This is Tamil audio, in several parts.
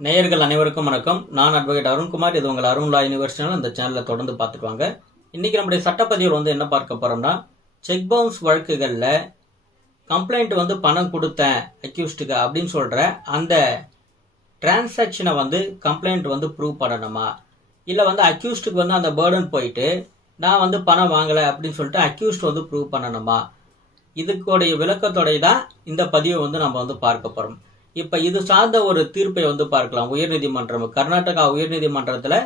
நேயர்கள் அனைவருக்கும் வணக்கம். நான் அட்வொகேட் அருண்குமார். இது உங்கள் அருண் லா யூனிவர்சிட்டி. இந்த சேனலில் தொடர்ந்து பார்த்துட்டு வாங்க. இன்னைக்கு நம்முடைய சட்டப்பதிவில் என்ன பார்க்க போறோம்னா, செக் பவுன்ஸ் வழக்குகளில் கம்ப்ளைண்ட் பணம் கொடுத்தேன் அக்யூஸ்டுக்கு அப்படின்னு சொல்ற அந்த டிரான்சாக்ஷனை கம்ப்ளைண்ட் ப்ரூவ் பண்ணணுமா, இல்லை அக்யூஸ்டுக்கு அந்த பேர்டன் போயிட்டு நான் பணம் வாங்கலை அப்படின்னு சொல்லிட்டு அக்யூஸ்ட் ப்ரூவ் பண்ணணுமா? இதுக்குடைய விளக்கத்தோடைய தான் இந்த பதிவை நம்ம பார்க்க போறோம். இப்ப இது சார்ந்த ஒரு தீர்ப்பை பார்க்கலாம். உயர்நீதிமன்றம், கர்நாடகா உயர்நீதிமன்றத்துல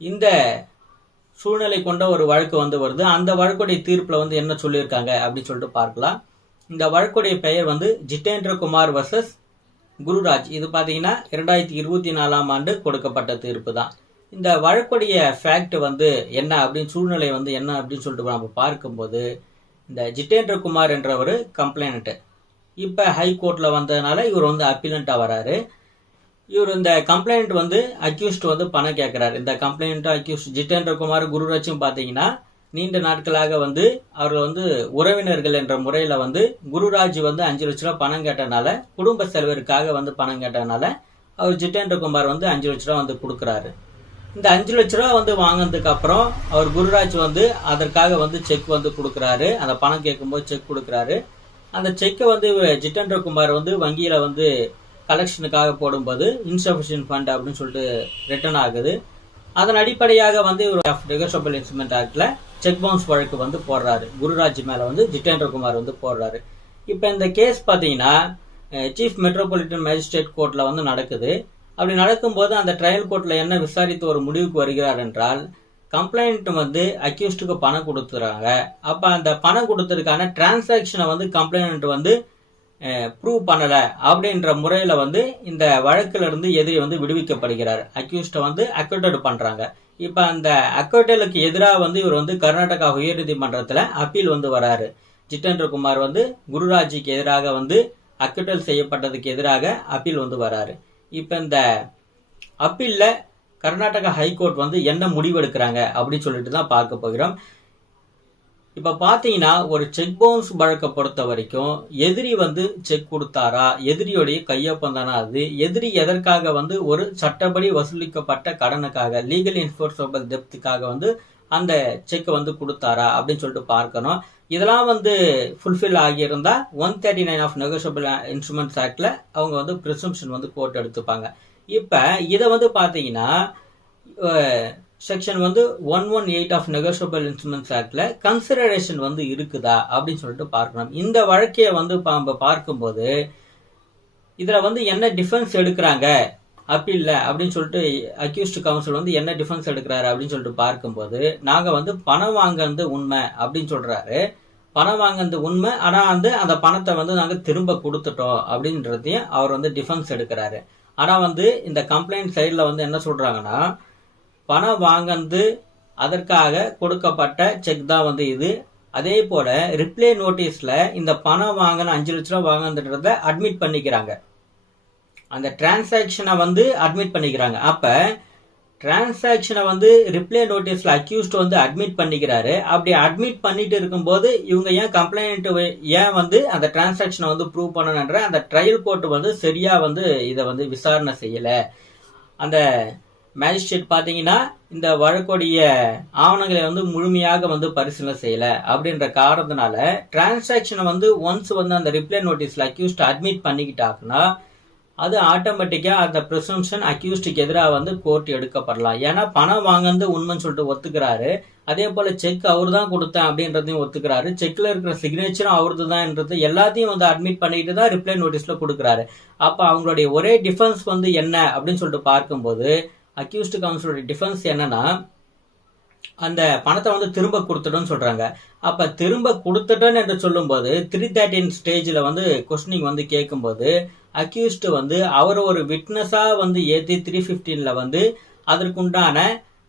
இந்த சூழ்நிலை கொண்ட ஒரு வழக்கு வருது. அந்த வழக்குடைய தீர்ப்புல என்ன சொல்லியிருக்காங்க அப்படின்னு சொல்லிட்டு பார்க்கலாம். இந்த வழக்குடைய பெயர் ஜிதேந்திர குமார் வர்சஸ் குருராஜ். இது பாத்தீங்கன்னா 2024 ஆண்டு கொடுக்கப்பட்ட தீர்ப்பு தான். இந்த வழக்குடைய ஃபேக்ட் என்ன அப்படின்னு சூழ்நிலை என்ன அப்படின்னு சொல்லிட்டு நம்ம பார்க்கும்போது, இந்த ஜிதேந்திர குமார் என்ற ஒரு கம்ப்ளைண்ட் இப்போ ஹைகோர்ட்டில் வந்ததுனால இவர் அப்பீலண்டா வராரு. இவர் இந்த கம்ப்ளைண்ட் அக்யூஸ்ட் பணம் கேட்குறாரு. இந்த கம்ப்ளைண்ட் அக்யூஸ்ட் ஜிதேந்திர குமார் குருராஜும் பார்த்தீங்கன்னா நீண்ட நாட்களாக அவர்கள் உறவினர்கள் என்ற முறையில் குருராஜ் 5 லட்ச ரூபா பணம் கேட்டனால, குடும்ப செலவிற்காக பணம் கேட்டனால அவர் ஜிதேந்திர குமார் 5 லட்ச ரூபா கொடுக்குறாரு. இந்த 5 லட்ச ரூபா வாங்கினதுக்கு அப்புறம் அவர் குருராஜ் அதற்காக செக் கொடுக்குறாரு. அந்த பணம் கேட்கும்போது செக் கொடுக்குறாரு. அந்த செக்கை ஜிதேந்திர குமார் வங்கியில கலெக்ஷனுக்காக போடும்போது இன்சஃபிஷியன்ட் ஃபண்ட் அப்படின்னு சொல்லிட்டு ரிட்டர்ன் ஆகுது. அதன் அடிப்படையாக இவர் நெகோஷியபிள் இன்ஸ்ட்ருமெண்ட் ஆக்ட்ல செக் பவுன்ஸ் வழக்கு போடுறாரு. குருராஜ் மேல ஜிதேந்திர குமார் போடுறாரு. இப்ப இந்த கேஸ் பாத்தீங்கன்னா சீஃப் மெட்ரோபாலிட்டன் மேஜிஸ்ட்ரேட் கோர்ட்ல நடக்குது. அப்படி நடக்கும்போது அந்த ட்ரையல் கோர்ட்ல என்ன விசாரித்து ஒரு முடிவுக்கு வருகிறார் என்றால், கம்ப்ளைண்ட் அக்யூஸ்டுக்கு பணம் கொடுத்துறாங்க. அப்ப அந்த பணம் கொடுத்ததுக்கான டிரான்சாக்ஷனை கம்ப்ளைண்ட் ப்ரூவ் பண்ணல அப்படின்ற முறையில இந்த வழக்குல இருந்து எதிரி விடுவிக்கப்படுகிறார். அக்யூஸ்ட அக்யூட்டட் பண்றாங்க. இப்ப அந்த அக்யூட்டலுக்கு எதிராக இவர் கர்நாடகா உயர்நீதிமன்றத்துல அப்பீல் வராரு. ஜிதேந்திர குமார் குருராஜுக்கு எதிராக அக்யூட்டல் செய்யப்பட்டதுக்கு எதிராக அப்பீல் வராரு. இப்ப இந்த அப்பீல்ல கர்நாடகா ஹைகோர்ட் என்ன முடிவெடுக்கிறாங்க அப்படின்னு சொல்லிட்டு தான் பார்க்க போகிறோம். இப்ப பாத்தீங்கன்னா ஒரு செக் பவுன்ஸ் வழக்கை பொறுத்த வரைக்கும் எதிரி செக் கொடுத்தாரா, எதிரியோடைய கையொப்பம் தானா அது, எதிரி எதற்காக ஒரு சட்டப்படி வசூலிக்கப்பட்ட கடனுக்காக, லீகல் என்ஃபோர்ஸபிள் டெப்த்துக்காக அந்த செக் கொடுத்தாரா அப்படின்னு சொல்லிட்டு பார்க்கணும். இதெல்லாம் ஃபுல்ஃபில் ஆகியிருந்தா 139 ஆஃப் நெகோஷியபிள் இன்ஸ்ட்ருமெண்ட்ஸ் ஆக்ட்ல அவங்க பிரிசம்ப்ஷன் கோர்ட் எடுத்துப்பாங்க. இப்ப இதை பாத்தீங்கன்னா செக்ஷன் 118 ஆஃப் நெகோஷியபிள் இன்ஸ்ட்ருமெண்ட்ஸ் ஆக்ட்ல கன்சிடரேஷன் இருக்குதா அப்படின்னு சொல்லிட்டு பார்க்கணும். இந்த வழக்கைய பார்க்கும்போது இதுல என்ன டிஃபென்ஸ் எடுக்கிறாங்க அப்பீல்ல அப்படின்னு சொல்லிட்டு அக்யூஸ்ட் கவுன்சில் என்ன டிஃபென்ஸ் எடுக்கிறாரு அப்படின்னு சொல்லிட்டு பார்க்கும்போது, நாங்க பணம் வாங்குறது உண்மை அப்படின்னு சொல்றாரு. பணம் வாங்குறது உண்மை, ஆனா அந்த பணத்தை நாங்க திரும்ப கொடுத்துட்டோம் அப்படின்றதையும் அவர் டிஃபென்ஸ் எடுக்கிறாரு. ஆனா இந்த கம்ப்ளைண்ட் சைட்ல என்ன சொல்றாங்கன்னா, பணம் வாங்கந்து அதற்காக கொடுக்கப்பட்ட செக் தான் இது. அதே போல ரிப்ளே நோட்டீஸ்ல இந்த பணம் வாங்கின 5 லட்ச ரூபா வாங்கன்றத அட்மிட் பண்ணிக்கிறாங்க. அந்த டிரான்சாக்ஷனை அட்மிட் பண்ணிக்கிறாங்க. அப்ப டிரான்சாக்ஷனை ரிப்ளே நோட்டீஸ்ல அக்யூஸ்ட் அட்மிட் பண்ணிக்கிறாரு. அப்படி அட்மிட் பண்ணிட்டு இருக்கும்போது இவங்க ஏன் கம்ப்ளைண்ட் ஏன் அந்த டிரான்சாக்ஷனை ப்ரூவ் பண்ணணுன்ற அந்த ட்ரையல் கோர்ட் சரியா இதை விசாரணை செய்யல. அந்த மேஜிஸ்ட்ரேட் பாத்தீங்கன்னா இந்த வழக்குடைய ஆவணங்களை முழுமையாக பரிசீலனை செய்யல அப்படின்ற காரணத்தினால டிரான்சாக்ஷனை ஒன்ஸ் அந்த ரிப்ளே நோட்டீஸ்ல அக்யூஸ்ட் அட்மிட் பண்ணிக்கிட்டாங்கன்னா அது ஆட்டோமேட்டிக்கா அந்த பிரிசம்ப்ஷன் அக்யூஸ்டுக்கு எதிராக கோர்ட் எடுக்கப்படலாம். ஏன்னா பணம் வாங்கந்து உண்மைன்னு சொல்லிட்டு ஒத்துக்கிறாரு. அதே போல செக் அவரு தான் கொடுத்தேன் அப்படின்றதையும் ஒத்துக்கிறாரு. செக்ல இருக்கிற சிக்னேச்சரும் அவரது தான் எல்லாத்தையும் அட்மிட் பண்ணிட்டு தான் ரிப்ளை நோட்டீஸ்ல கொடுக்குறாரு. அப்ப அவங்களுடைய ஒரே டிஃபென்ஸ் என்ன அப்படின்னு சொல்லிட்டு பார்க்கும்போது, அக்யூஸ்ட் கவுன்சிலோட டிஃபென்ஸ் என்னன்னா, அந்த பணத்தை திரும்ப கொடுத்துட்டோம்னு சொல்றாங்க. அப்ப திரும்ப கொடுத்துட்டோன்னு என்று சொல்லும் போது 313 ஸ்டேஜ்ல கொஸ்டினிங் கேட்கும்போது அக்யூஸ்ட் அவர் ஒரு விட்னஸா ஏத்தி 315ல அதற்குண்டான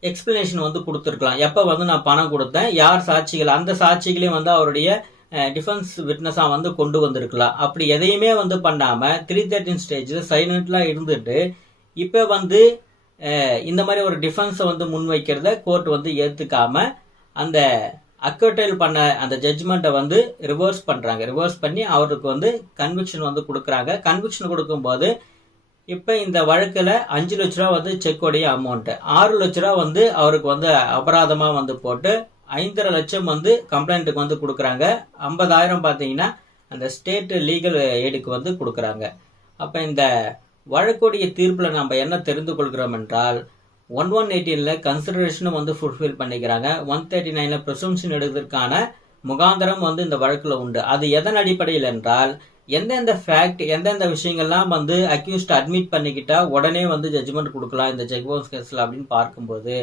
எக்ஸ்பிளனேஷன் கொடுத்துருக்கலாம். எப்ப நான் பணம் கொடுத்தேன், யார் சாட்சிகள், அந்த சாட்சிகளையும் அவருடைய டிஃபென்ஸ் விட்னஸா கொண்டு வந்திருக்கலாம். அப்படி எதையுமே பண்ணாம 313 ஸ்டேஜ்ல சைலண்ட்ல இருந்துட்டு இப்ப இந்த மாதிரி ஒரு டிஃபென்ஸை முன்வைக்கிறத கோர்ட் ஏத்துக்காம அந்த அக்யூட்டைல் பண்ண அந்த ஜட்ஜ்மெண்ட்டை ரிவர்ஸ் பண்றாங்க. ரிவர்ஸ் பண்ணி அவருக்கு கன்விக்ஷன் கொடுக்குறாங்க. கன்விக்ஷன் கொடுக்கும்போது இப்போ இந்த வழக்கில் 5 லட்ச ரூபா வந்து செக்கோடைய அமௌண்ட்டு, 6 லட்ச ரூபா வந்து அவருக்கு வந்து அபராதமாக வந்து போட்டு 5.5 லட்சம் வந்து கம்ப்ளைண்ட்டுக்கு வந்து கொடுக்குறாங்க. 50,000 பார்த்தீங்கன்னா அந்த ஸ்டேட் லீகல் எய்டுக்கு வந்து கொடுக்குறாங்க. அப்போ இந்த வழக்குடைய தீர்ப்பில் நம்ம என்ன தெரிந்து கொள்கிறோம் என்றால் 1118 கன்சிடரேஷனும் வந்து ஃபுல்ஃபில் பண்ணிக்கிறாங்க. 139 ப்ரிசம்ஷன் எடுக்கிறதுக்கான முகாந்திரம் வந்து இந்த வழக்கில் உண்டு. அது எதன் அடிப்படையில் என்றால் எந்தெந்த ஃபேக்ட் எந்தெந்த விஷயங்கள்லாம் வந்து அக்யூஸ்ட் அட்மிட் பண்ணிக்கிட்டா உடனே வந்து ஜட்ஜ்மெண்ட் கொடுக்கலாம் இந்த செக் பவுன்ஸ் கேஸில் அப்படின்னு பார்க்கும்போது,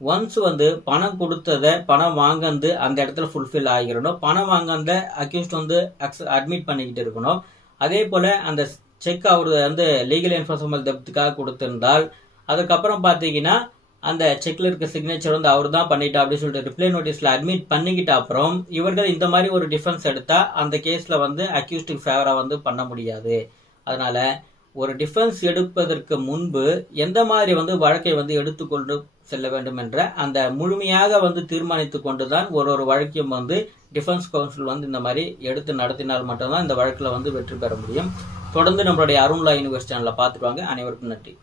ஒன்ஸ் வந்து பணம் கொடுத்ததை பணம் வாங்கந்து அந்த இடத்துல ஃபுல்ஃபில் ஆகிடணும். பணம் வாங்கந்த அக்யூஸ்ட் வந்து அட்மிட் பண்ணிக்கிட்டு இருக்கணும். அதே போல் அந்த செக் அவர் வந்து லீகல் என்ஃபோர்ஸ்மெண்ட் டெப்த்துக்காக கொடுத்திருந்தால் அதுக்கப்புறம் பார்த்தீங்கன்னா அந்த செக்ல இருக்க சிக்னேச்சர் வந்து அவர் தான் பண்ணிட்டா அப்படின்னு சொல்லிட்டு ரிப்ளை நோட்டீஸ்ல அட்மிட் பண்ணிக்கிட்ட அப்புறம் இவர்கள் இந்த மாதிரி ஒரு டிஃபென்ஸ் எடுத்தா அந்த கேஸ்ல வந்து அக்யூஸ்டுக்கு ஃபேவரா வந்து பண்ண முடியாது. அதனால ஒரு டிஃபென்ஸ் எடுப்பதற்கு முன்பு எந்த மாதிரி வந்து வழக்கை வந்து எடுத்துக்கொண்டு செல்ல வேண்டும் என்ற அந்த முழுமையாக வந்து தீர்மானித்து கொண்டுதான் ஒரு வழக்கையும் வந்து டிஃபென்ஸ் கவுன்சில் வந்து இந்த மாதிரி எடுத்து நடத்தினால் மட்டும்தான் இந்த வழக்கில் வந்து வெற்றி பெற முடியும். தொடர்ந்து நம்மளுடைய அருண் லா யூனிவர்ஸ் சேனலை பார்த்துட்டு வாங்க. அனைவருக்கும் நன்றி.